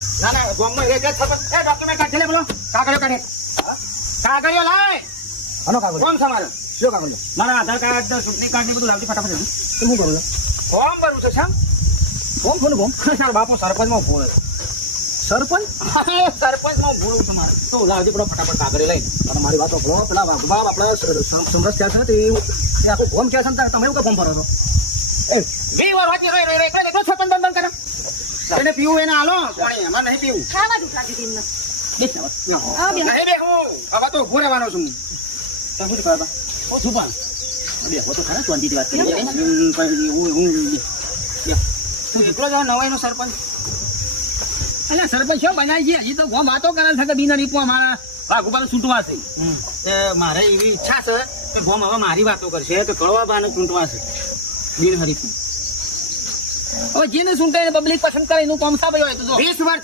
ના ના ગોમનો એક જ સરપંચ એ ડોક્યુમેન્ટ કાઢી લે બોલો કાગળિયો કાઢે કાગળિયો લાય આનો કાગળ કોમ સમારે શું કાગળ મારા આધાર કાર્ડ ચૂંટણી કાર્ડ ને બધું લાવજો ફટાફટ જલ્દી. તો હું કરું ફોર્મ ભરવું છે સામ ફોન ફોન ફોન તારો બાપો સરપંચમાં ભૂલ સરપંચ સરપંચમાં ભૂલ તમારે તો લાવજો પેલો ફટાફટ કાગળિયો લઈ અને મારી વાત સાંભળો પેલા વાઘબા આપણા સમરસ ત્યાં છે તે આખું ફોન ક્યાં છે ને તમે એવું કે ફોન ભરો છો એ 20 વાર વાંચી રોઈ રોઈ કરે તો સરપંચ બંધ કરે એને પીવું એને હાલો પાણી અમારે નહીં પીવું ખાવા દુખા દીધી એમને. બેસ ને હા, બેન. નહીં બેહું હવે તો ઉભો રહેવાનો છું તો શું કરવા શું પણ બે હો તો ખરા શાંતિથી વાત કરી તું એકલો જ નવાઈનો સરપંચ અલ્યા સરપંચ શું બનાવી છે હજી તો ગોમ વાતો કરે છે કે બીના રીપો અમારા વાઘુબા છૂટવા છે મારે એવી ઈચ્છા છે કે ગોમ હવે મારી વાતો કરશે તો કળવા બાને ચૂંટવા છે બિન હરીફ હવે જેને શું કરે પબ્લિક પસંદ કરે એનું કામ સાબય હોય તો જો 20 વાર